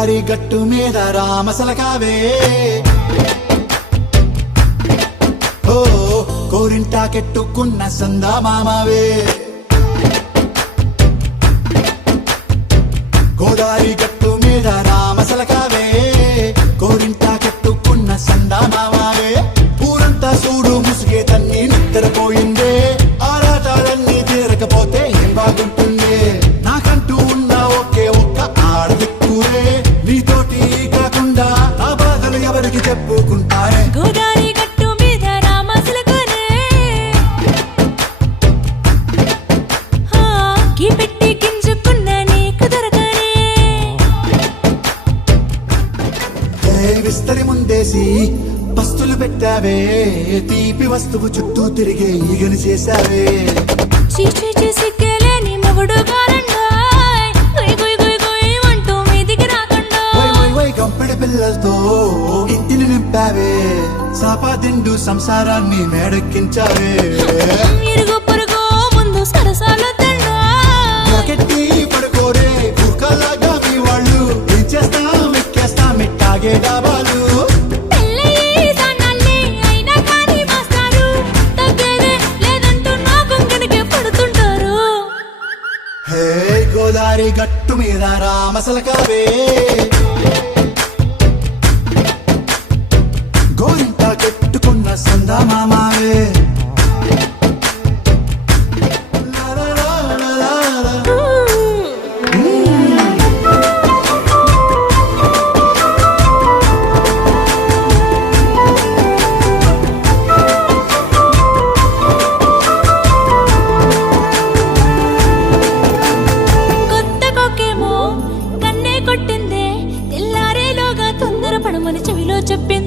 గోదారి గట్టు మీద రామసలకావే ఓ కోరింటాకెట్టుకున్న సందా మామావే గోదారి గట్టు మీద రామసలకావే కోరింటాకెట్టుకున్న సందా మామావే ఊరంతా చూడు ముసుగే తన్ని నిద్రపోయిందే ఆరాటాలన్నీ తీరకపోతే ఏం బాగుంటుంది నాకంటూ ఉన్న ఒకే ఒక్క ఆడదిక్కురే నీతోటి కాకుండా ఆ బాధలు ఎవరికి చెప్పుకుంటారే గోదారి గట్టు మీద రామసలకనే గీ పెట్టి గింజుకున్న నీకు దొరకనే విస్తరి ముందేసి పస్తులు పెట్టావే తీపి వస్తువు చుట్టూ తిరిగే ఈగని చేశావే చీచీ సిగ్గలేని మొగుడు గారండాయ్ గుయ్ గుయ్ గుయ్ గుయ్ అంటూ మీదికి రాకుండా వై గంపెడి పిల్లలతో ఇంటిని నింపావే సాపాదిండు సంసారాన్ని మేడెక్కించావే ఇరుగు పొరుగు ముందు సరసాలొద్దండా రాకెట్టి పడుకోరే కుక్కలాగా మీ వాళ్ళు ఏం చేస్తాం ఎక్కేస్తాం ఎట్టాగే డాబాలు పెళ్ళయి సన్నాళ్ళే అయినా కానీ మాస్తారు తగ్గేదే లేదంటూ నా కొంగనికే పడుతుంటారు హే గోదారి గట్టు మీద రామసలకావే గోరింటా కట్టుకున్న సందా మామావే కొత్త కొక్కేమో కన్నే కొట్టిందే తెల్లారేలోగా తొందరపడమని చెవిలో చెప్పి